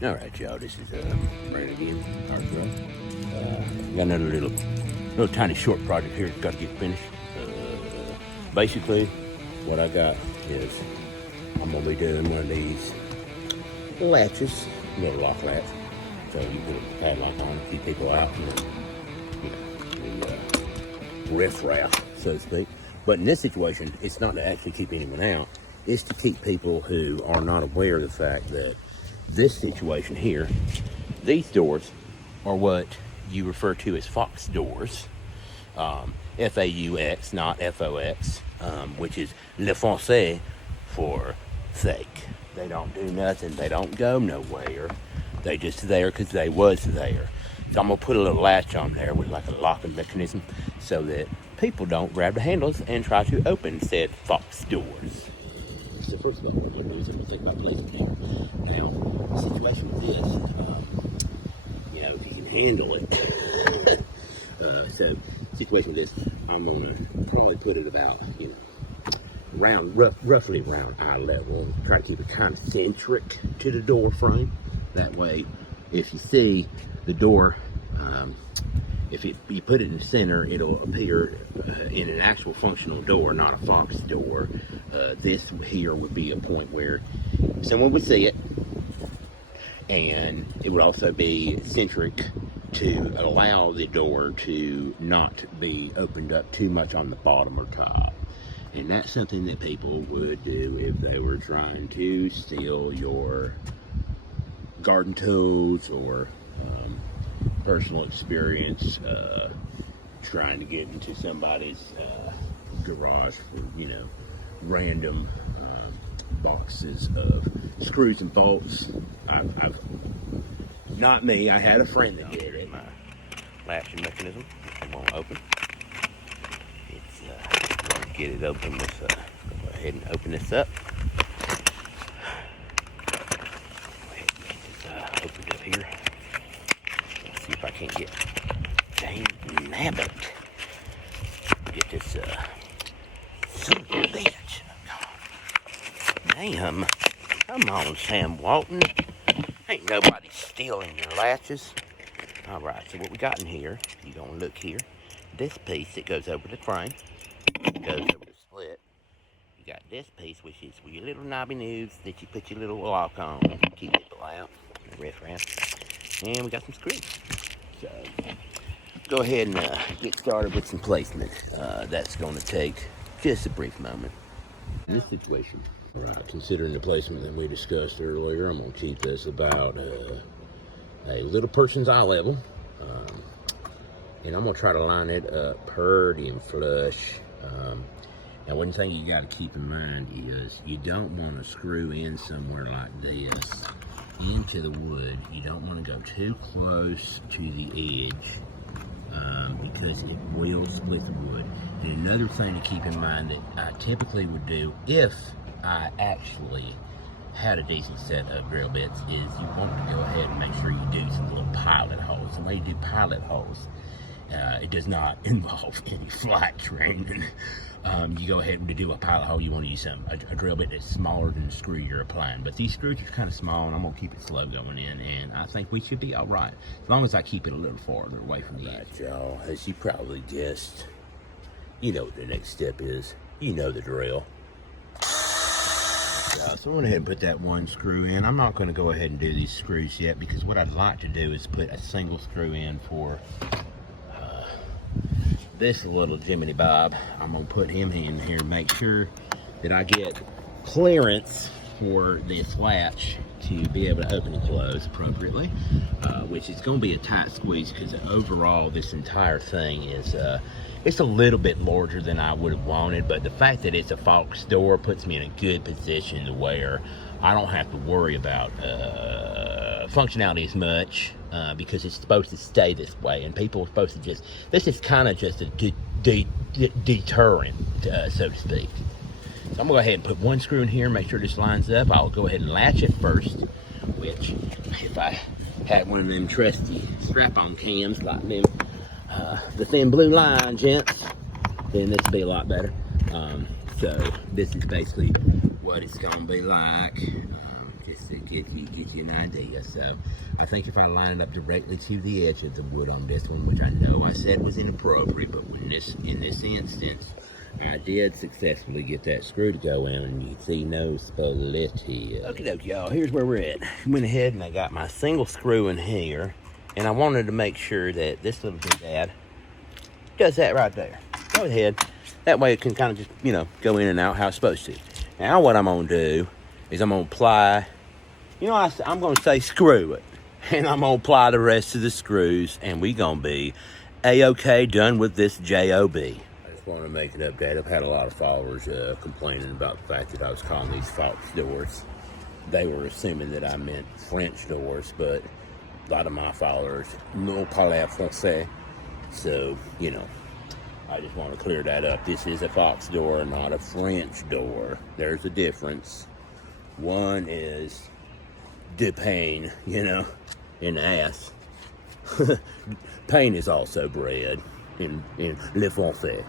All right, y'all. This is Brandon again. Got another little tiny short project here. Got to get finished. Basically, what I got is I'm gonna be doing one of these latches, little lock latch. So you put a padlock on to keep people out, and the riff-raff, so to speak. But in this situation, it's not to actually keep anyone out. It's to keep people who are not aware of the fact that this situation here, these doors are what you refer to as Fox doors. F-A-U-X, not F-O-X, which is le français for fake. They don't do nothing. They don't go nowhere. They just there because they was there. So I'm going to put a little latch on there with like a locking mechanism so that people don't grab the handles and try to open said Fox doors. So first of all, what we're going to do is we're going to think about placement here. Now, the situation with this, if you can handle it. So, situation with this, I'm going to probably put it about, roughly around eye level. Try to keep it kind of centric to the door frame. That way, if you see the door, if you put it in the center, it'll appear in an actual functional door, not a Fox door. This here would be a point where someone would see it, and it would also be centric to allow the door to not be opened up too much on the bottom or top. And that's something that people would do if they were trying to steal your garden tools or personal experience, trying to get into somebody's garage for, random boxes of screws and bolts. I've not me, I had a friend that did it. My latching mechanism, it won't open. It's going to get it open with, go ahead and open this up. Go ahead and get this opened up here. Let's see if I can't get, dang nabbit. Get this, son of a bitch. Damn. Come on, Sam Walton. Ain't nobody stealing your latches. Alright, so what we got in here, you're going to look here. This piece that goes over the frame, goes over the split. You got this piece, which is with your little knobby noobs that you put your little lock on, keep people out, the riff-raff. And we got some screws. So, go ahead and get started with some placement. That's going to take just a brief moment. In this situation, considering the placement that we discussed earlier, I'm going to keep this about a little person's eye level. And I'm going to try to line it up pretty and flush. Now, one thing you got to keep in mind is you don't want to screw in somewhere like this into the wood. You don't want to go too close to the edge because it will split the wood. And another thing to keep in mind that I typically would do if I actually had a decent set of drill bits is you want to go ahead and make sure you do some little pilot holes. The way you do pilot holes, it does not involve any flight training. You go ahead and to do a pilot hole, you want to use a drill bit that's smaller than the screw you're applying. But these screws are kind of small, and I'm going to keep it slow going in, and I think we should be all right, as long as I keep it a little farther away from the edge. Y'all, as you probably guessed, you know what the next step is. You know the drill. So I went ahead and put that one screw in. I'm not going to go ahead and do these screws yet because what I'd like to do is put a single screw in for this little Jiminy Bob. I'm going to put him in here and make sure that I get clearance for this latch to be able to open and close appropriately, which is going to be a tight squeeze because overall this entire thing is it's a little bit larger than I would have wanted, but the fact that it's a Fox door puts me in a good position to where I don't have to worry about functionality as much because it's supposed to stay this way, and people are supposed to just, this is kind of just a deterrent, so to speak. So I'm going to go ahead and put one screw in here, make sure this lines up. I'll go ahead and latch it first, which if I had one of them trusty strap-on cams like them, the thin blue line, gents, then this would be a lot better. So this is basically what it's going to be like. just to get you an idea. So I think if I line it up directly to the edge of the wood on this one, which I know I said was inappropriate, but in this instance, I did successfully get that screw to go in, and you see no split here. Okie dokie, y'all, here's where we're at. I went ahead and I got my single screw in here, and I wanted to make sure that this little doodad does that right there. Go ahead. That way it can kind of just, you know, go in and out how it's supposed to. Now what I'm going to do is I'm going to apply, you know, I'm going to say screw it. And I'm going to apply the rest of the screws, and we going to be A-OK done with this job. I just want to make an update. I've had a lot of followers complaining about the fact that I was calling these faux doors. They were assuming that I meant French doors, but a lot of my followers ne parlent français. So, you know, I just want to clear that up. This is a faux door, not a French door. There's a difference. One is de pain, you know, in the ass. Pain is also bred in le français.